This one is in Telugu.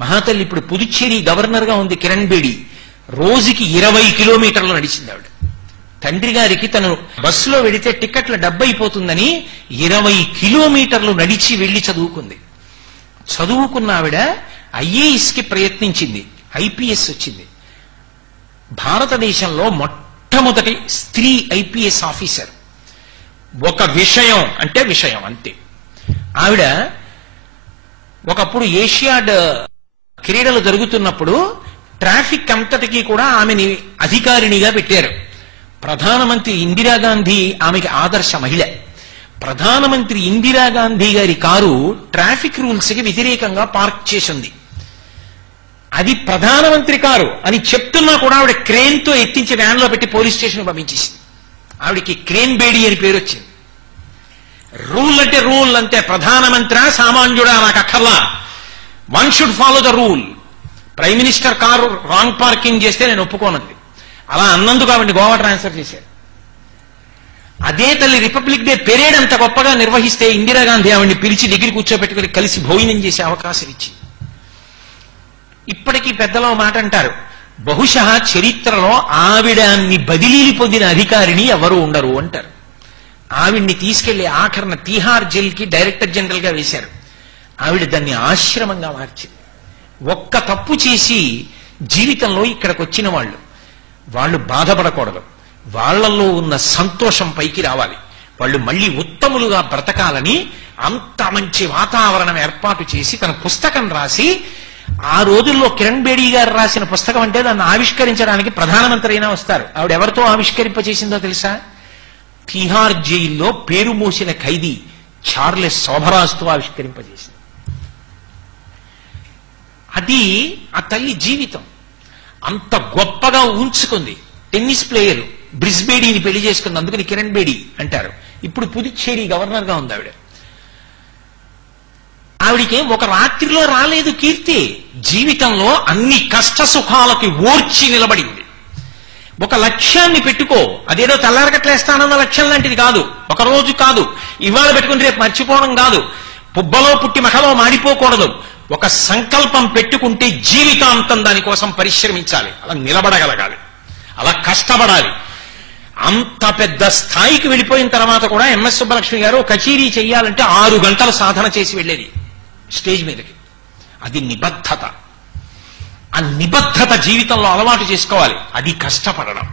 మహాతల్లి ఇప్పుడు పుదుచ్చేరి గవర్నర్ గా ఉంది కిరణ్ బేడి. రోజుకి 20 కిలోమీటర్లు నడిచింది ఆవిడ. తండ్రి గారికి తను బస్సులో వెడితే టికెట్ల డబ్బు అయిపోతుందని 20 కిలోమీటర్లు నడిచి వెళ్లి చదువుకుంది. చదువుకున్న ఆవిడ IAS కి ప్రయత్నించింది, IPS వచ్చింది. భారతదేశంలో మొట్టమొదటి స్త్రీ IPS ఆఫీసర్. ఒక విషయం అంటే విషయం అంతే. ఆవిడ ఒకప్పుడు ఏషియాడ్ క్రీడలు జరుగుతున్నప్పుడు ట్రాఫిక్ అంతటికీ కూడా ఆమెని అధికారినిగా పెట్టారు. ప్రధానమంత్రి ఇందిరాగాంధీ ఆమెకి ఆదర్శ మహిళ. ప్రధానమంత్రి ఇందిరాగాంధీ గారి కారు ట్రాఫిక్ రూల్స్ కి వ్యతిరేకంగా పార్క్ చేసింది. అది ప్రధానమంత్రి కారు అని చెప్తున్నా కూడా ఆవిడ క్రేన్ తో ఎత్తించి వ్యాన్ లో పెట్టి పోలీస్ స్టేషన్ పంపించేసింది. ఆవిడికి క్రేన్ బేడి అని పేరు వచ్చింది. రూల్ అంటే రూల్ అంతే. ప్రధానమంత్రి సామాన్యుడా నాకు అక్కర్లా, one should follow the rule. Prime minister car wrong parking చేస్తే నేను ఒప్పుకోనంది. అలా అన్నందుకు ఆవిడ గోవా ట్రాన్స్ఫర్ చేశారు. అదే తల్లి రిపబ్లిక్ డే పెరేడ్ అంత గొప్పగా నిర్వహిస్తే ఇందిరాగాంధీ ఆవిడ్ని పిలిచి దగ్గర కూర్చోబెట్టుకుని కలిసి భోజనం చేసే అవకాశం ఇచ్చింది. ఇప్పటికీ పెద్దలో మాట అంటారు, బహుశా చరిత్రలో ఆవిడాన్ని బదిలీలు పొందిన అధికారిని ఎవరు ఉండరు అంటారు. ఆవిడ్ని తీసుకెళ్లి ఆఖరణ తీహార్ జైల్ కి డైరెక్టర్ జనరల్ గా వేశారు. ఆవిడ దాన్ని ఆశ్రమంగా మార్చింది. ఒక్క తప్పు చేసి జీవితంలో ఇక్కడికి వచ్చిన వాళ్ళు బాధపడకూడదు. వాళ్లలో ఉన్న సంతోషం పైకి రావాలి. వాళ్ళు మళ్ళీ ఉత్తములుగా బ్రతకాలని అంత మంచి వాతావరణం ఏర్పాటు చేసి తన పుస్తకం రాసి, ఆ రోజుల్లో కిరణ్ బేడి గారు రాసిన పుస్తకం అంటే దాన్ని ఆవిష్కరించడానికి ప్రధానమంత్రి అయినా వస్తారు. ఆవిడ ఎవరితో ఆవిష్కరింపచేసిందో తెలుసా? తిహార్ జైల్లో పేరు మోసిన ఖైదీ చార్లెస్ శోభరాజ్తో ఆవిష్కరింపజేసింది. అది ఆ తల్లి జీవితం. అంత గొప్పగా ఉంచుకుంది. టెన్నిస్ ప్లేయర్ బ్రిస్బేడీని పెళ్లి చేసుకుంది, అందుకని కిరణ్ బేడి అంటారు. ఇప్పుడు పుదుచ్చేరి గవర్నర్ గా ఉంది ఆవిడ. ఆవిడికి ఒక రాత్రిలో రాలేదు కీర్తి. జీవితంలో అన్ని కష్ట సుఖాలకి ఓర్చి నిలబడింది. ఒక లక్ష్యాన్ని పెట్టుకో, అదేదో తెల్లారగట్లేస్తానన్న లక్ష్యం లాంటిది కాదు. ఒక రోజు కాదు, ఇవాళ పెట్టుకుని రేపు మర్చిపోవడం కాదు. పుబ్బలో పుట్టి మఖలో మాడిపోకూడదు. ఒక సంకల్పం పెట్టుకుంటే జీవితాంతం దానికోసం పరిశ్రమించాలి. అలా నిలబడగలగాలి, అలా కష్టపడాలి. అంత పెద్ద స్థాయికి వెళ్ళిపోయిన తర్వాత కూడా ఎంఎస్ సుబ్బలక్ష్మి గారు కచేరీ చెయ్యాలంటే 6 గంటలు సాధన చేసి వెళ్ళేది స్టేజ్ మీదకి. అది నిబద్ధత. ఆ నిబద్ధత జీవితంలో అలవాటు చేసుకోవాలి. అది కష్టపడడం.